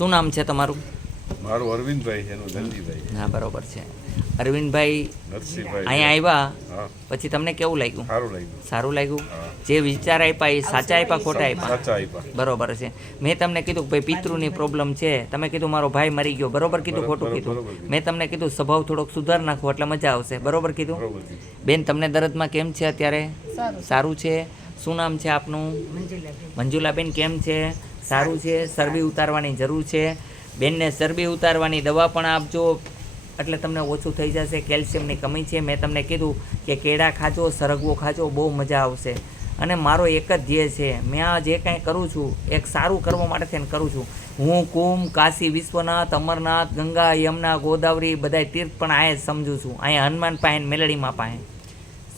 શું નામ છે તમારું? મારું અરવિંદભાઈ છે એનું ધનજીભાઈ હા બરોબર છે. અરવિંદભાઈ અહીંયા આવ્યા? પછી તમને કેવું લાગ્યું? સારું લાગ્યું. સારું લાગ્યું? જે વિચાર આપ્યા એ સાચા આપ્યા ખોટા આપ્યા? સાચા આપ્યા. બરોબર છે. મેં તમને કીધું કે ભાઈ પિતૃની પ્રોબ્લેમ છે. તમે કીધું મારો ભાઈ મરી ગયો. બરોબર કીધું ખોટું કીધું. મેં તમને કીધું સ્વભાવ થોડોક સુધાર નાખો એટલે મજા આવશે. બરોબર કીધું? બરોબર કીધું. બેન તમને દર્દમાં કેમ છે અત્યારે? સારું છે. શું નામ છે આપનું? મંજુલાબેન કેમ છે? સારું છે ચરબી ઉતારવાની જરૂર છે. બેનને ચરબી ઉતારવાની દવા પણ આપજો. એટલે તમને ઓછું થઈ જશે કેલ્શિયમની કમી છે. મેં તમને કીધું કે કેળા ખાજો સરગવો ખાજો બહુ મજા આવશે. અને મારો એક જ ધ્યેય છે મેં આ જે કાંઈ કરું છું એક સારું કરવા માટે થઈને કરું છું. હું કુંભ કાશી વિશ્વનાથ અમરનાથ ગંગા યમુના ગોદાવરી બધાય તીર્થ પણ આ જ સમજુ છું. અહીંયા હનુમાન પાસે મેલડીમાં પાસે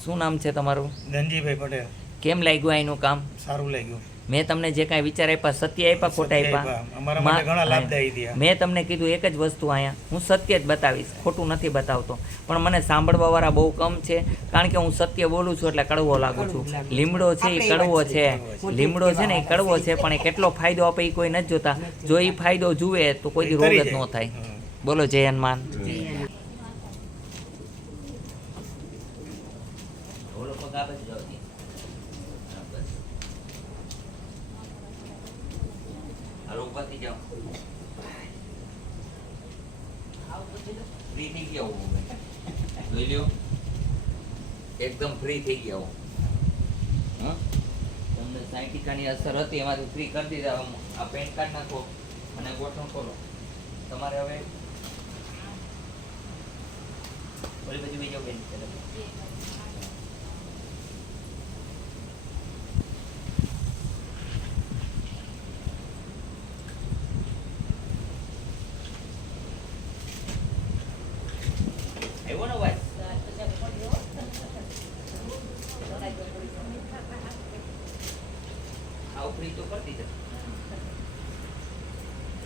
શું નામ છે તમારું? ધનજીભાઈ પટેલ. કેમ લાગ્યું અહીંનું કામ? સારું લાગ્યું. મેં તમને જે કાંઈ વિચાર આપ્યા સત્ય આપ્યા ખોટા આપ્યા. મેં તમને કીધું એક જ વસ્તુ અહીંયા. હું સત્ય જ બતાવીશ ખોટું નથી બતાવતો. પણ મને સાંભળવાવાળા બહુ કમ છે કારણ કે હું સત્ય બોલું છું એટલે કડવો લાગુ છું. લીમડો છે. એ કડવો છે. લીમડો છે ને એ કડવો છે પણ એ કેટલો ફાયદો આપે એ કોઈ નથી જોતા. જો એ ફાયદો જુએ તો કોઈ દી રોગ જ ન થાય. બોલો જય હનુમાન. હાલો ઊભા થઈ ફ્રી થઈ ગયા હું એકદમ ફ્રી થઈ ગયા તમને સાઈ ટીકાની અસર હતી એમાંથી ફ્રી કરી દીધા આ પેન કાર્ડ નાખો અને ગોઠવણ ખોલો તમારે હવે ઓલી બધી બીજો બેન આવ્યો ને અવાજ આવ ફ્રી તો કરતી જ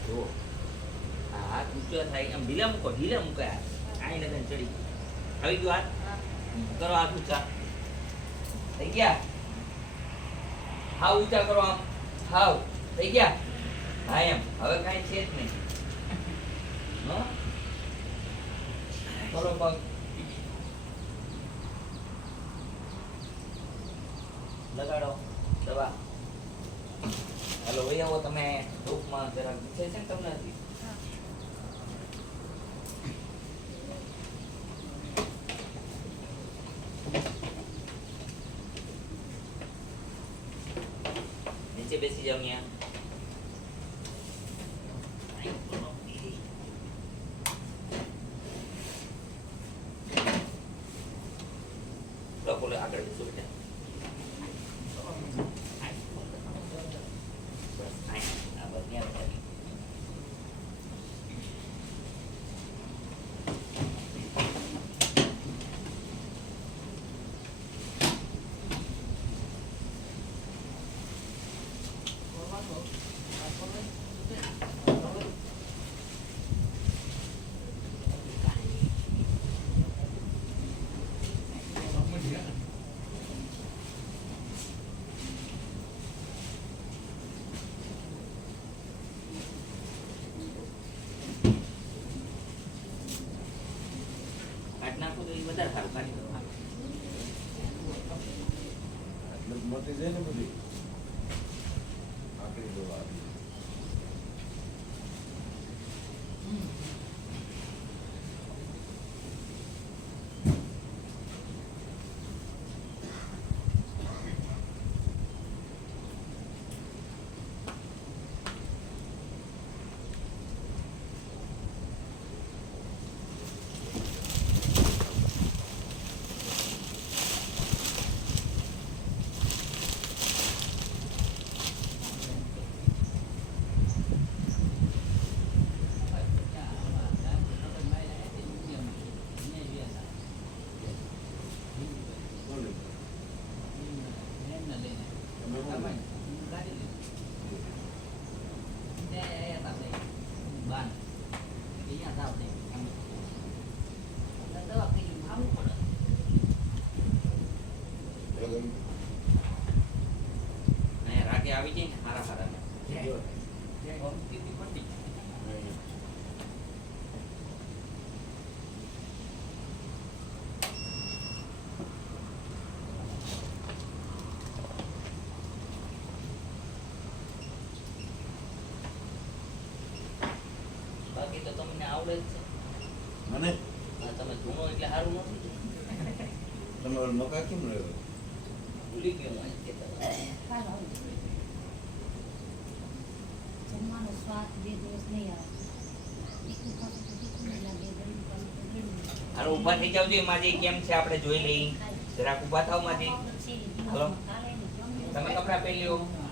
જો આ હાથ ઊંચો થાય આમ ઢીલા મૂકો ઢીલા મૂકો યાર. આઈ લગન ચડી આવી ગયો હાથ કરો હાથ ઊંચા. થઈ ગયા? હાવ ઊંચા કરો આમ. હાવ. થઈ ગયા? હા એમ. હવે કાંઈ છે જ નહીં? કરો પગ. લગાડો. દવા હલો ભાઈ આવો તમે. ધૂપમાં જરાક છે છે ને તમને sih besi jongnya Gak boleh agar disuruhnya વધારે સારું કાર્ય. એટલે મટી જાય ને બધી આકરી દવા આપી. બોલે. તમે બોલો. એટલે અહીંયા રાગે આવી જાય ને હારા હારા. છે. મને? તમે ધૂણો એટલે સારું નથી તમે મકા કેમ રહ્યો? ભૂલી ગયો. જમવાનો સ્વાદ બે દિવસ નહીં આવે. થઈ માજી કેમ છે? આપણે જોઈ લઈ જરાક ઊભા થાવ માજી. હાલો. તમે કપડાં પહેરી લો ઉપયોગ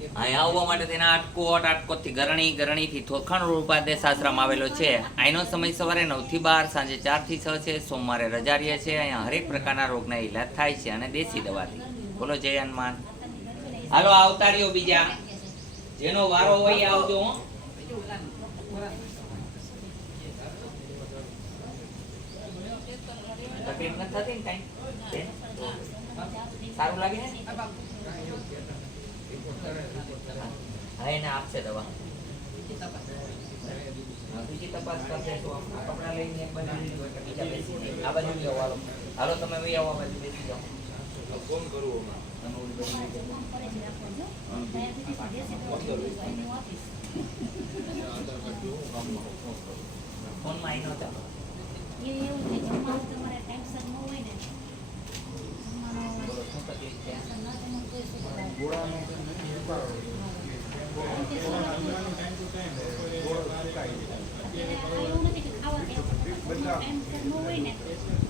ને. અહીંયા આવવા માટે તેના આટકોટ આટકોટથી ગરણી, ગરણીથી થોખણ રૂપાદે આશ્રમ આવેલો છે. અહીંનો સમય સવારે નવથી બાર, સાંજે ચારથી છ છે, સોમવારે રજા રહે છે. અહીંયા હરેક પ્રકારના રોગના ઈલાજ થાય છે અને દેશી દવાથી. બોલો, જય હનુમાન. હાલો આવતા રહ્યો બીજા. જેનો વારો હોય આવજો ને? સારું લાગે છે? હા એને આપશે દવા હા, બીજી તપાસ કરશે તો આમ આ કપડાં લઈને એક બાજુ લીધું હોય એટલે બીજા બેસી જાય. આ બાજુ લઈ આવો હાલો હાલો તમે વહી આવો આ બાજુ બેસી જાઓ ફોન કરવો હમણાં તમે ઓલી બાજુ લઈ જાઓ. ફોન કરે છે રાખવાનું. ડાયાબિટીસ દેશી દવા છે, એનું આપીશ. આધાર કાર્ડ જોવું કામમાં ફોન કરો ફોનમાં અહીં નહોતા એ એવું છે જમવાનું તમારે ટાઈમસર ન હોય ને જમવાનું બોલો શું તકલીફ છે ટાઈમસર ના જમો તો એ શું કરાય? ગોળાનો કારણ કે સોના અત્યારે આ એવું નથી કે ખાવા દે ટાઈમસર ન હોય ને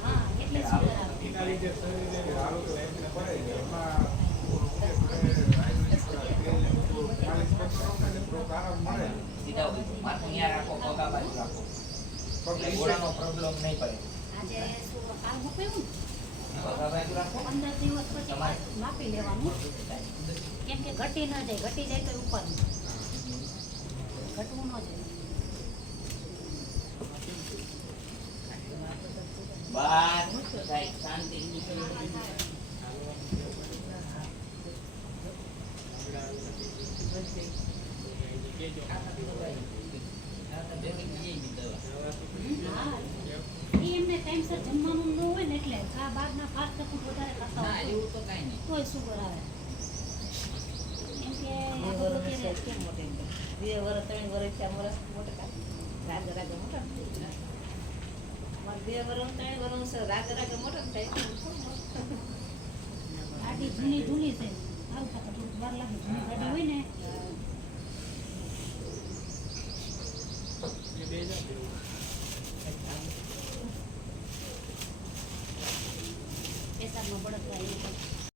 હા એટલે શું કરાવે સીધા માથું અહીંયા રાખો પગ બાજુ રાખો એટલે પ્રોબ્લેમ નહીં માપી લેવાનું. કેમ ઘટી ન જાય, ઘટી જાય તો ઉપર ઘટવું ન જાય શાંતિ એમને ટાઈમસર જમવાનું ન હોય ને એટલે આ બહારના ફાસ્ટ ફૂડ વધારે ખાતા હોય. તોય સુગર આવે. કેમ કે રાજા બધું અત્યારે ગાડી જૂની જૂની છે સારું ખાતા થોડુંક થાય લાગે જૂની ગાડી હોય ને પેશાબમાં બળતરા એવું